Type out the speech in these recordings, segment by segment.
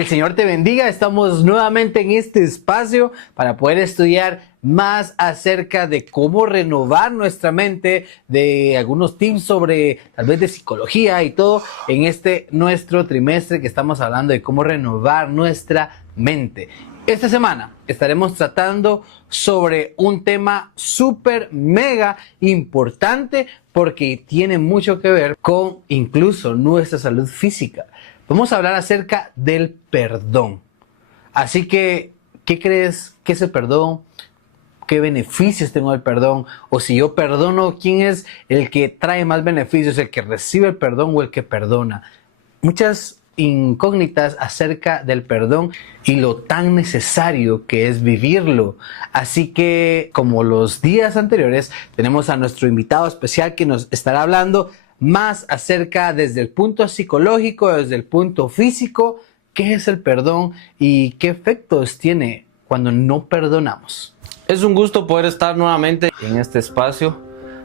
Que el Señor te bendiga. Estamos nuevamente en este espacio para poder estudiar más acerca de cómo renovar nuestra mente, de algunos tips sobre tal vez de psicología y todo en este nuestro trimestre que estamos hablando de cómo renovar nuestra mente. Esta semana estaremos tratando sobre un tema súper mega importante porque tiene mucho que ver con incluso nuestra salud física. Vamos a hablar acerca del perdón. Así que, ¿qué crees que es el perdón? ¿Qué beneficios tengo del perdón? O si yo perdono, ¿quién es el que trae más beneficios? ¿El que recibe el perdón o el que perdona? Muchas incógnitas acerca del perdón y lo tan necesario que es vivirlo. Así que, como los días anteriores, tenemos a nuestro invitado especial que nos estará hablando más acerca desde el punto psicológico, desde el punto físico, qué es el perdón y qué efectos tiene cuando no perdonamos. Es un gusto poder estar nuevamente en este espacio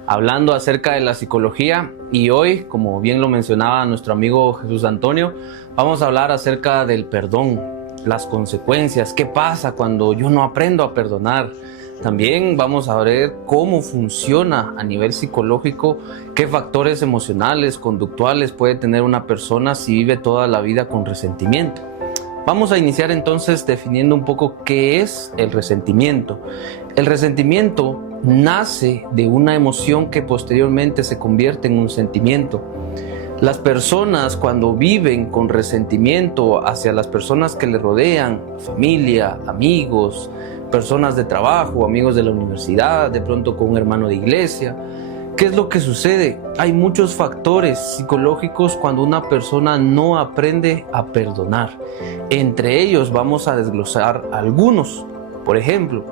hablando acerca de la psicología y hoy, como bien lo mencionaba nuestro amigo Jesús Antonio, vamos a hablar acerca del perdón, las consecuencias, qué pasa cuando yo no aprendo a perdonar. También vamos a ver cómo funciona a nivel psicológico, qué factores emocionales, conductuales puede tener una persona si vive toda la vida con resentimiento. Vamos a iniciar entonces definiendo un poco qué es el resentimiento. El resentimiento nace de una emoción que posteriormente se convierte en un sentimiento. Las personas cuando viven con resentimiento hacia las personas que le rodean, familia, amigos, personas de trabajo, amigos de la universidad, de pronto con un hermano de iglesia. ¿Qué es lo que sucede? Hay muchos factores psicológicos cuando una persona no aprende a perdonar. Entre ellos vamos a desglosar algunos. Por ejemplo,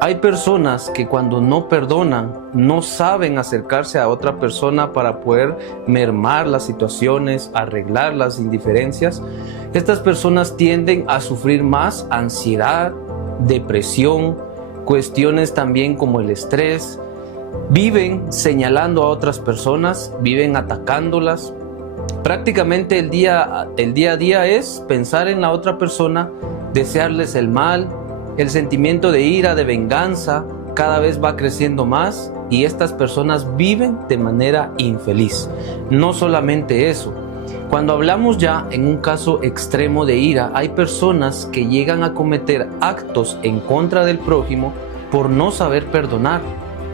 hay personas que cuando no perdonan, no saben acercarse a otra persona para poder mermar las situaciones, arreglar las indiferencias. Estas personas tienden a sufrir más ansiedad, depresión, cuestiones también como el estrés. Viven señalando a otras personas, viven atacándolas. Prácticamente el día a día es pensar en la otra persona, desearles el mal. El sentimiento de ira, de venganza, cada vez va creciendo más y estas personas viven de manera infeliz. No solamente eso. Cuando hablamos ya en un caso extremo de ira, hay personas que llegan a cometer actos en contra del prójimo por no saber perdonar,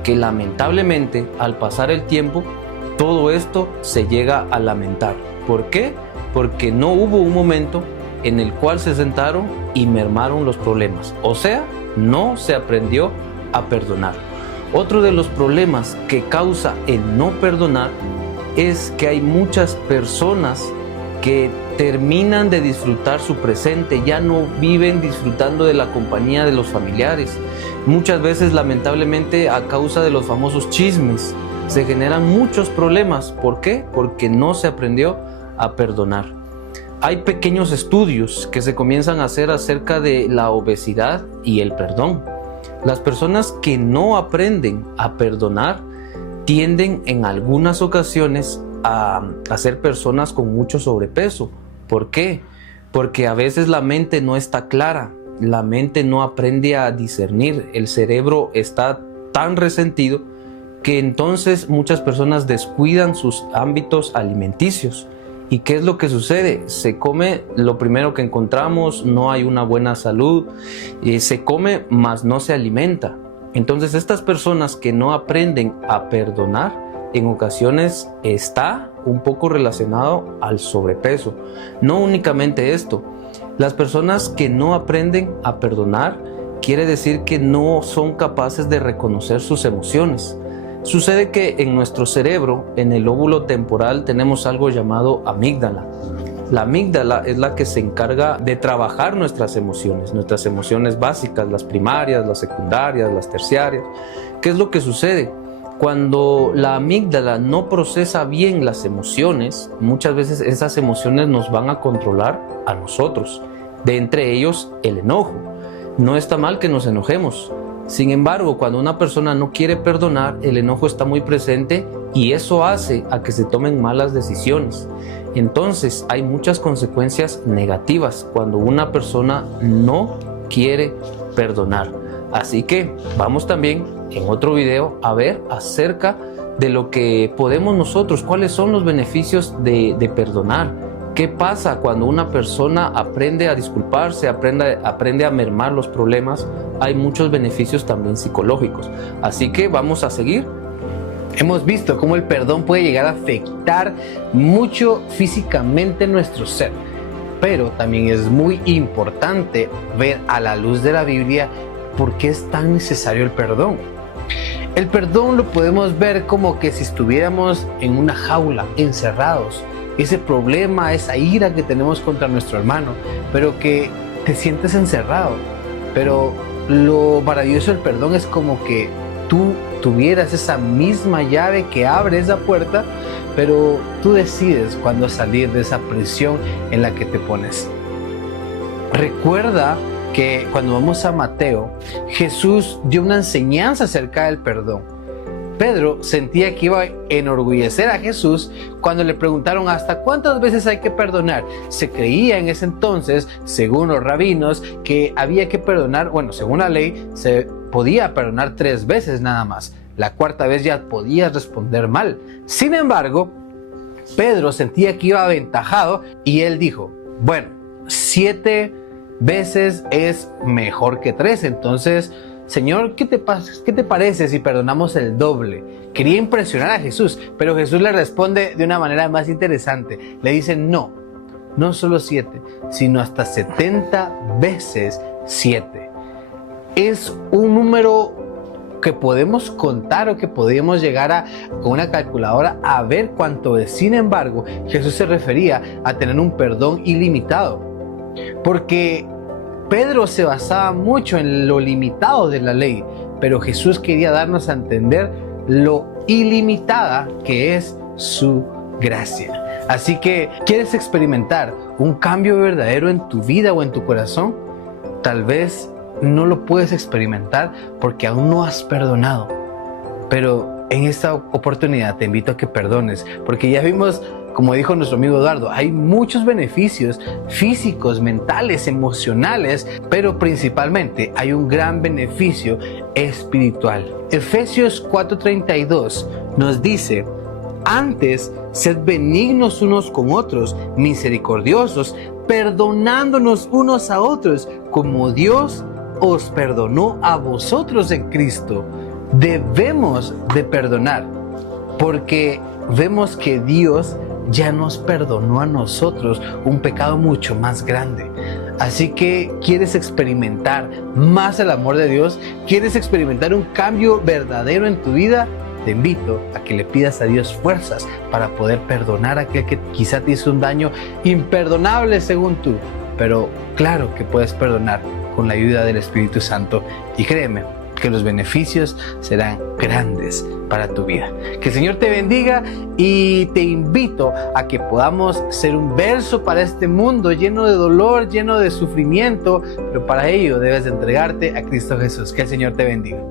que lamentablemente al pasar el tiempo, todo esto se llega a lamentar. ¿Por qué? Porque no hubo un momento en el cual se sentaron y mermaron los problemas. O sea, no se aprendió a perdonar. Otro de los problemas que causa el no perdonar es que hay muchas personas que terminan de disfrutar su presente, ya no viven disfrutando de la compañía de los familiares. Muchas veces, lamentablemente, a causa de los famosos chismes, se generan muchos problemas. ¿Por qué? Porque no se aprendió a perdonar. Hay pequeños estudios que se comienzan a hacer acerca de la obesidad y el perdón. Las personas que no aprenden a perdonar tienden en algunas ocasiones a ser personas con mucho sobrepeso. ¿Por qué? Porque a veces la mente no está clara, la mente no aprende a discernir, el cerebro está tan resentido que entonces muchas personas descuidan sus ámbitos alimenticios. ¿Y qué es lo que sucede? Se come lo primero que encontramos, no hay una buena salud, se come mas no se alimenta. Entonces estas personas que no aprenden a perdonar, en ocasiones está un poco relacionado al sobrepeso. No únicamente esto, las personas que no aprenden a perdonar quiere decir que no son capaces de reconocer sus emociones. Sucede que en nuestro cerebro, en el lóbulo temporal, tenemos algo llamado amígdala. La amígdala es la que se encarga de trabajar nuestras emociones básicas, las primarias, las secundarias, las terciarias. ¿Qué es lo que sucede? Cuando la amígdala no procesa bien las emociones, muchas veces esas emociones nos van a controlar a nosotros. De entre ellos, el enojo. No está mal que nos enojemos. Sin embargo, cuando una persona no quiere perdonar, el enojo está muy presente y eso hace a que se tomen malas decisiones. Entonces, hay muchas consecuencias negativas cuando una persona no quiere perdonar. Así que vamos también en otro video a ver acerca de lo que podemos nosotros, cuáles son los beneficios de perdonar. ¿Qué pasa cuando una persona aprende a disculparse, aprende a mermar los problemas? Hay muchos beneficios también psicológicos. Así que vamos a seguir. Hemos visto cómo el perdón puede llegar a afectar mucho físicamente nuestro ser, pero también es muy importante ver a la luz de la Biblia por qué es tan necesario el perdón. El perdón lo podemos ver como que si estuviéramos en una jaula, encerrados. Ese problema, esa ira que tenemos contra nuestro hermano, pero que te sientes encerrado. Pero lo maravilloso del perdón es como que tú tuvieras esa misma llave que abre esa puerta, pero tú decides cuándo salir de esa prisión en la que te pones. Recuerda que cuando vamos a Mateo, Jesús dio una enseñanza acerca del perdón. Pedro sentía que iba a enorgullecer a Jesús cuando le preguntaron ¿hasta cuántas veces hay que perdonar? Se creía en ese entonces, según los rabinos, que había que perdonar, según la ley, se podía perdonar 3 veces nada más. La 4ª vez ya podías responder mal. Sin embargo, Pedro sentía que iba aventajado y él dijo, 7 veces es mejor que 3, entonces... Señor, ¿qué te parece si perdonamos el doble? Quería impresionar a Jesús, pero Jesús le responde de una manera más interesante. Le dice, no solo 7, sino hasta 70 veces 7. Es un número que podemos contar o que podemos llegar con una calculadora a ver cuánto es. Sin embargo, Jesús se refería a tener un perdón ilimitado, porque Pedro se basaba mucho en lo limitado de la ley, pero Jesús quería darnos a entender lo ilimitada que es su gracia. Así que, ¿quieres experimentar un cambio verdadero en tu vida o en tu corazón? Tal vez no lo puedes experimentar porque aún no has perdonado, pero en esta oportunidad te invito a que perdones, porque ya vimos, como dijo nuestro amigo Eduardo, hay muchos beneficios físicos, mentales, emocionales, pero principalmente hay un gran beneficio espiritual. Efesios 4:32 nos dice, antes, sed benignos unos con otros, misericordiosos, perdonándonos unos a otros, como Dios os perdonó a vosotros en Cristo. Debemos de perdonar, porque vemos que Dios ya nos perdonó a nosotros un pecado mucho más grande. Así que, ¿quieres experimentar más el amor de Dios? ¿Quieres experimentar un cambio verdadero en tu vida? Te invito a que le pidas a Dios fuerzas para poder perdonar a aquel que quizá te hizo un daño imperdonable según tú. Pero claro que puedes perdonar con la ayuda del Espíritu Santo, y créeme que los beneficios serán grandes para tu vida. Que el Señor te bendiga, y te invito a que podamos ser un verso para este mundo lleno de dolor, lleno de sufrimiento, pero para ello debes de entregarte a Cristo Jesús. Que el Señor te bendiga.